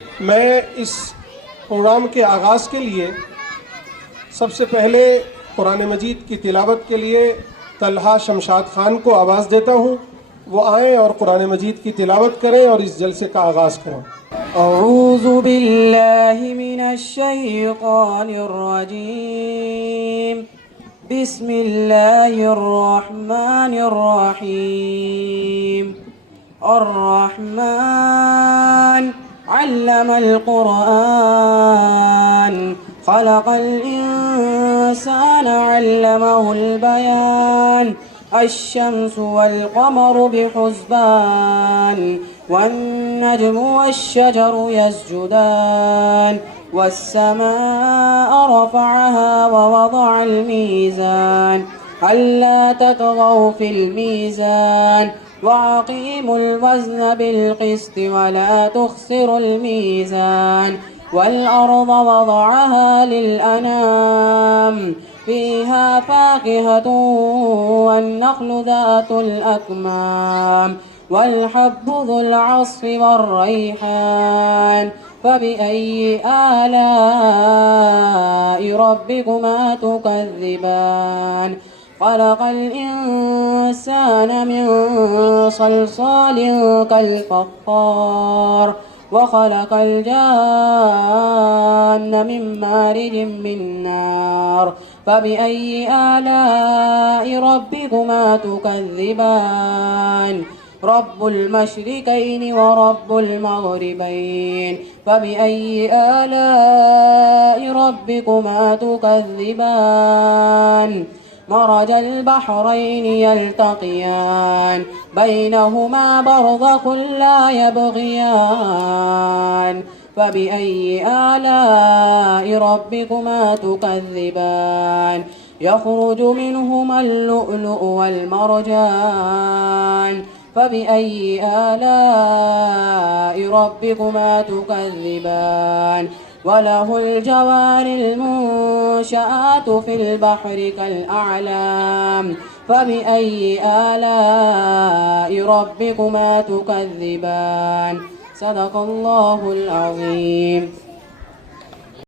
मैं इस प्रोग्राम के आगाज़ के लिए सबसे पहले कुरान मजीद की तिलावत के लिए तलहा शमशाद खान को आवाज़ देता हूँ। वो आएँ और कुरान मजीद की तिलावत करें और इस जलसे का आगाज़ करें। अऊज़ु बिल्लाहि मिनश शैतानिर रजीम। बिस्मिल्लाहिर रहमानिर रहीम। अर्रहमान अल्लमल कुरआन खलक़ल इंसान अल्लमहुल बयान। अश्शम्सु वल क़मरु बिहुस्बान वन्नज्मु वश्शजरु यस्जुदान वस्समाअ रफ़अहा ववضअल मीज़ान अल्ला ततग़ौ फ़िल मीज़ान वअक़ीमुल वज़न बिल्क़िस्ति वला तुख़्सिरुल मीज़ान वल्अर्ज़ वضعها للأنام فيها فاكهة والنخل ذات الأكمام والحب ذو العصف والريحان فبأي آلاء ربكما تكذبان خلق الإنسان من صلصال كالفخار وخلق الجان من مارج من نار فبأي آلاء ربكما تكذبان رب المشركين ورب المغربين فبأي آلاء ربكما تكذبان مرج البحرين يلتقيان بينهما برزخ لا يبغيان فبأي آلاء ربكما تكذبان يخرج منهما اللؤلؤ والمرجان فبأي آلاء ربكما تكذبان وله الجوار المنشآت في البحر كالأعلام فبأي آلاء ربكما تكذبان صدق الله العظيم.